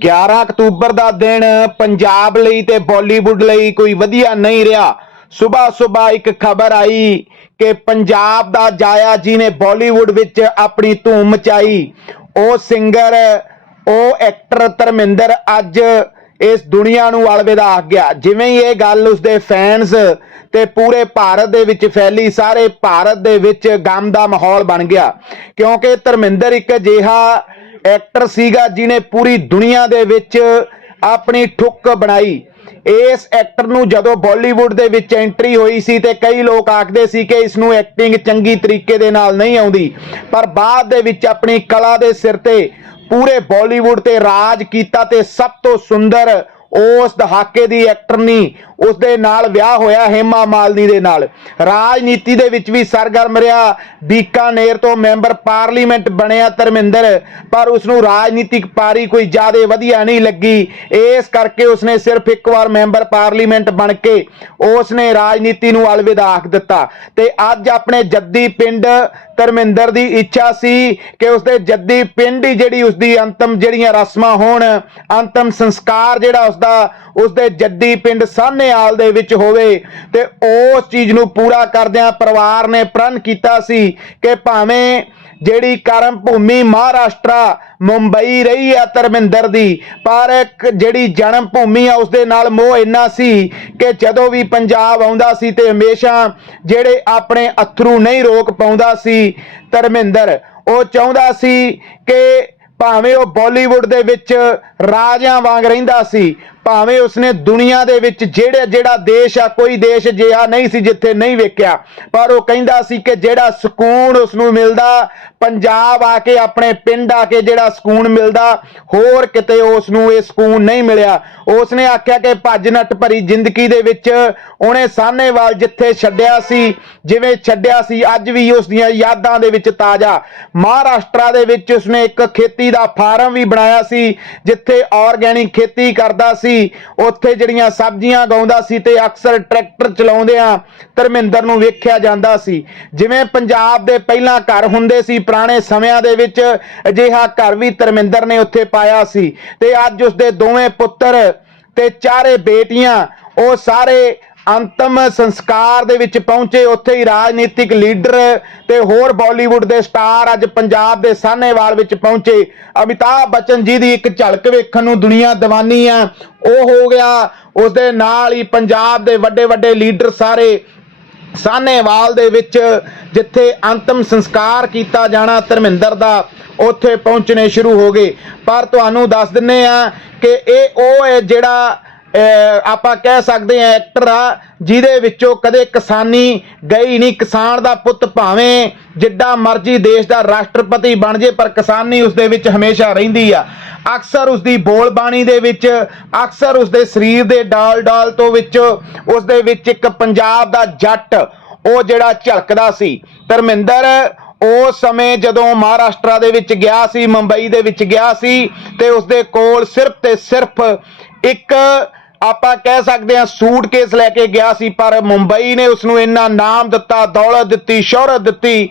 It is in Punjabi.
11 ਅਕਤੂਬਰ ਦਾ ਦਿਨ ਪੰਜਾਬ ਲਈ ਤੇ ਬਾਲੀਵੁੱਡ ਲਈ ਕੋਈ ਵਧੀਆ ਨਹੀਂ ਰਿਹਾ। ਸਵੇਰ ਸਵੇਰ ਇੱਕ ਖਬਰ ਆਈ ਕਿ ਪੰਜਾਬ ਦਾ ਜਾਇਆ ਜੀ ਨੇ ਬਾਲੀਵੁੱਡ ਵਿੱਚ ਆਪਣੀ ਧੂਮ ਮਚਾਈ। ਉਹ ਸਿੰਗਰ, ਉਹ ਐਕਟਰ ਧਰਮਿੰਦਰ ਅੱਜ ਇਸ ਦੁਨੀਆ ਨੂੰ ਅਲਵਿਦਾ ਆਖ ਗਿਆ। ਜਿਵੇਂ ਹੀ ਇਹ ਗੱਲ ਉਸਦੇ ਫੈਨਸ ਤੇ ਪੂਰੇ ਭਾਰਤ ਦੇ ਵਿੱਚ ਫੈਲੀ, ਸਾਰੇ ਭਾਰਤ ਦੇ ਵਿੱਚ ਗਮ ਦਾ ਮਾਹੌਲ ਬਣ ਗਿਆ। ਕਿਉਂਕਿ ਧਰਮਿੰਦਰ ਇੱਕ ਅਜਿਹਾ ਐਕਟਰ ਸੀਗਾ ਜਿਨੇ ਪੂਰੀ ਦੁਨੀਆ ਦੇ ਵਿੱਚ ਆਪਣੀ ਠੁੱਕ ਬਣਾਈ। ਇਸ ਐਕਟਰ ਨੂੰ ਜਦੋਂ ਬਾਲੀਵੁੱਡ ਦੇ ਵਿੱਚ ਐਂਟਰੀ ਹੋਈ ਸੀ ਤੇ ਕਈ ਲੋਕ ਆਖਦੇ ਸੀ ਕਿ ਇਸ ਨੂੰ ਐਕਟਿੰਗ ਚੰਗੀ ਤਰੀਕੇ ਦੇ ਨਾਲ ਨਹੀਂ ਆਉਂਦੀ, ਪਰ ਬਾਅਦ ਦੇ ਵਿੱਚ ਆਪਣੀ ਕਲਾ ਦੇ ਸਿਰ ਤੇ ਪੂਰੇ ਬਾਲੀਵੁੱਡ ਤੇ ਰਾਜ ਕੀਤਾ ਤੇ ਸਭ ਤੋਂ ਸੁੰਦਰ ਉਸ ਦਹਾਕੇ ਦੀ ਐਕਟਰਨੀ ਉਸ ਦੇ ਨਾਲ ਵਿਆਹ ਹੋਇਆ ਹੇਮਾ ਮਾਲਨੀ ਦੇ ਨਾਲ। ਰਾਜਨੀਤੀ ਦੇ ਵਿੱਚ ਵੀ ਸਰਗਰਮ ਰਿਹਾ। ਬੀਕਾਨੇਰ ਤੋਂ ਮੈਂਬਰ ਪਾਰਲੀਮੈਂਟ ਬਣਿਆ ਧਰਮਿੰਦਰ, ਪਰ ਉਸ ਨੂੰ ਰਾਜਨੀਤਿਕ ਪਾਰੀ ਕੋਈ ਜ਼ਿਆਦਾ ਵਧੀਆ ਨਹੀਂ ਲੱਗੀ। ਇਸ ਕਰਕੇ ਉਸਨੇ ਸਿਰਫ ਇੱਕ ਵਾਰ ਮੈਂਬਰ ਪਾਰਲੀਮੈਂਟ ਬਣ ਕੇ ਉਸਨੇ ਰਾਜਨੀਤੀ ਨੂੰ ਅਲਵਿਦਾ ਆਖ ਦਿੱਤਾ। ਤੇ ਅੱਜ ਆਪਣੇ ਜੱਦੀ ਪਿੰਡ ਧਰਮਿੰਦਰ ਦੀ ਇੱਛਾ ਸੀ ਕਿ ਉਸਦੇ ਜੱਦੀ ਪਿੰਡ ਹੀ ਜਿਹੜੀ ਉਸਦੀ ਅੰਤਮ ਜਿਹੜੀਆਂ ਰਸਮਾਂ ਹੋਣ, ਅੰਤਮ ਸੰਸਕਾਰ ਜਿਹੜਾ ਉਸ ਉਸਦਾ ਉਸਦੇ ਜੱਦੀ ਪਿੰਡ ਸਾਹਨੇਵਾਲ ਦੇ ਵਿੱਚ ਹੋਵੇ ਤੇ ਉਸ ਚੀਜ਼ ਨੂੰ ਪੂਰਾ ਕਰਦਿਆਂ ਪਰਿਵਾਰ ਨੇ ਪ੍ਰਣ ਕੀਤਾ ਸੀ ਕਿ ਭਾਵੇਂ ਜਿਹੜੀ ਕਰਮ ਭੂਮੀ ਮਹਾਰਾਸ਼ਟਰਾ ਮੁੰਬਈ ਰਹੀ ਹੈ ਧਰਮਿੰਦਰ ਦੀ, ਪਰ ਇੱਕ ਜਿਹੜੀ ਜਨਮ ਭੂਮੀ ਆ ਉਸਦੇ ਨਾਲ ਮੋਹ ਇੰਨਾ ਸੀ ਕਿ ਜਦੋਂ ਵੀ ਪੰਜਾਬ ਆਉਂਦਾ ਸੀ ਤੇ ਹਮੇਸ਼ਾ ਜਿਹੜੇ ਆਪਣੇ ਅਥਰੂ ਨਹੀਂ ਰੋਕ ਪਾਉਂਦਾ ਸੀ ਧਰਮਿੰਦਰ, ਉਹ ਚਾਹੁੰਦਾ ਸੀ ਕਿ ਭਾਵੇਂ ਉਹ ਬਾਲੀਵੁੱਡ ਦੇ ਵਿੱਚ ਰਾਜਿਆਂ ਵਾਂਗ ਰਹਿੰਦਾ ਸੀ ਭਾਵੇਂ ਉਸਨੇ ਦੁਨੀਆ ਦੇ ਵਿੱਚ ਜਿਹੜੇ ਜਿਹੜਾ ਦੇਸ਼ ਆ, ਕੋਈ ਦੇਸ਼ ਜਿਹਾ ਨਹੀਂ ਸੀ ਜਿੱਥੇ ਨਹੀਂ ਵੇਖਿਆ। ਪਰ ਉਹ ਕਹਿੰਦਾ ਸੀ ਕਿ ਜਿਹੜਾ ਸਕੂਨ ਉਸ ਨੂੰ ਮਿਲਦਾ, ਪੰਜਾਬ ਆ ਕੇ, ਆਪਣੇ ਪਿੰਡ ਆ ਕੇ ਜਿਹੜਾ ਸਕੂਨ ਮਿਲਦਾ, ਹੋਰ ਕਿਤੇ ਉਸ ਨੂੰ ਇਹ ਸਕੂਨ ਨਹੀਂ ਮਿਲਿਆ। ਉਸਨੇ ਆਖਿਆ ਕਿ ਭੱਜ ਨੱਟ ਭਰੀ ਜ਼ਿੰਦਗੀ ਦੇ ਵਿੱਚ ਉਹਨੇ ਸਾਹਨੇਵਾਲ ਜਿੱਥੇ ਛੱਡਿਆ ਸੀ, ਜਿਵੇਂ ਛੱਡਿਆ ਸੀ, ਅੱਜ ਵੀ ਉਸ ਦੀਆਂ ਯਾਦਾਂ ਦੇ ਵਿੱਚ ਤਾਜ਼ਾ। ਮਹਾਰਾਸ਼ਟਰ ਦੇ ਵਿੱਚ ਉਸਨੇ ਇੱਕ ਖੇਤੀ ਦਾ ਫਾਰਮ ਵੀ ਬਣਾਇਆ ਸੀ, ਜਿੱਥੇ ਆਰਗੈਨਿਕ ਖੇਤੀ ਕਰਦਾ ਸੀ ਉੱਥੇ ਜਿਹੜੀਆਂ ਸਬਜ਼ੀਆਂ ਗਾਉਂਦਾ ਸੀ ਤੇ ਅਕਸਰ ਟਰੈਕਟਰ ਚਲਾਉਂਦਿਆਂ ਧਰਮਿੰਦਰ ਨੂੰ ਵੇਖਿਆ ਜਾਂਦਾ ਸੀ। ਜਿਵੇਂ ਪੰਜਾਬ ਦੇ ਪਹਿਲਾਂ ਘਰ ਹੁੰਦੇ ਸੀ, ਪੁਰਾਣੇ ਸਮਿਆਂ ਦੇ ਵਿੱਚ ਅਜਿਹਾ ਘਰ ਵੀ ਧਰਮਿੰਦਰ ਨੇ ਉੱਥੇ ਪਾਇਆ ਸੀ ਤੇ ਅੱਜ ਉਸਦੇ ਦੋਵੇਂ ਪੁੱਤਰ ਤੇ ਚਾਰੇ ਬੇਟੀਆਂ, ਉਹ ਸਾਰੇ ਅੰਤਮ ਸੰਸਕਾਰ ਦੇ ਵਿੱਚ ਪਹੁੰਚੇ ਉੱਥੇ ਹੀ ਰਾਜਨੀਤਿਕ ਲੀਡਰ ਤੇ ਹੋਰ ਬਾਲੀਵੁੱਡ ਦੇ ਸਟਾਰ ਅੱਜ ਪੰਜਾਬ ਦੇ ਸਾਹਨੇਵਾਲ ਵਿੱਚ ਪਹੁੰਚੇ। ਅਮਿਤਾਭ ਬੱਚਨ ਜੀ ਦੀ ਇੱਕ ਝਲਕ ਵੇਖਣ ਨੂੰ ਦੁਨੀਆ ਦੀਵਾਨੀ ਆ। ਉਹ ਹੋ ਗਿਆ ਉਸ ਦੇ ਨਾਲ ਹੀ ਪੰਜਾਬ ਦੇ ਵੱਡੇ ਵੱਡੇ ਲੀਡਰ ਸਾਰੇ ਸਾਹਨੇਵਾਲ ਦੇ ਵਿੱਚ, ਜਿੱਥੇ ਅੰਤਮ ਸੰਸਕਾਰ ਕੀਤਾ ਜਾਣਾ ਧਰਮਿੰਦਰ ਦਾ, ਉੱਥੇ ਪਹੁੰਚਣੇ ਸ਼ੁਰੂ ਹੋ ਗਏ। ਪਰ ਤੁਹਾਨੂੰ ਦੱਸ ਦਿੰਨੇ ਆ ਕਿ ਇਹ ਉਹ ਹੈ ਜਿਹੜਾ ਆਪਾਂ ਕਹਿ ਸਕਦੇ ਆ ਐਕਟਰ ਆ, ਜਿਹਦੇ ਵਿੱਚੋਂ ਕਦੇ ਕਿਸਾਨੀ ਗਈ ਨਹੀਂ ਕਿਸਾਨ ਦਾ ਪੁੱਤ ਭਾਵੇਂ ਜਿੱਡਾ ਮਰਜ਼ੀ ਦੇਸ਼ ਦਾ ਰਾਸ਼ਟਰਪਤੀ ਬਣ ਜੇ, ਪਰ ਕਿਸਾਨੀ ਉਸ ਦੇ ਵਿੱਚ ਹਮੇਸ਼ਾ ਰਹਿੰਦੀ ਆ। ਅਕਸਰ ਉਸ ਦੀ ਬੋਲ ਬਾਣੀ ਦੇ ਵਿੱਚ, ਅਕਸਰ ਉਸ ਦੇ ਸਰੀਰ ਦੇ ਡਾਲ ਡਾਲ ਤੋਂ ਵਿੱਚ ਉਸ ਦੇ ਵਿੱਚ ਇੱਕ ਪੰਜਾਬ ਦਾ ਜੱਟ, ਉਹ ਜਿਹੜਾ ਝਲਕਦਾ ਸੀ। ਧਰਮਿੰਦਰ ਉਸ ਸਮੇਂ ਜਦੋਂ ਮਹਾਰਾਸ਼ਟਰ ਦੇ ਵਿੱਚ ਗਿਆ ਸੀ, ਮੁੰਬਈ ਦੇ ਵਿੱਚ ਗਿਆ ਸੀ, ਤੇ ਉਸ ਦੇ ਕੋਲ ਸਿਰਫ ਤੇ ਸਿਰਫ ਇੱਕ ਆਪਾਂ ਕਹਿ ਸਕਦੇ ਹਾਂ ਸੂਟਕੇਸ ਲੈ ਕੇ ਗਿਆ ਸੀ, ਪਰ ਮੁੰਬਈ ਨੇ ਉਸ ਨੂੰ ਇੰਨਾ ਨਾਮ ਦਿੱਤਾ, ਦੌਲਤ ਦਿੱਤੀ, ਸ਼ੋਹਰਤ ਦਿੱਤੀ।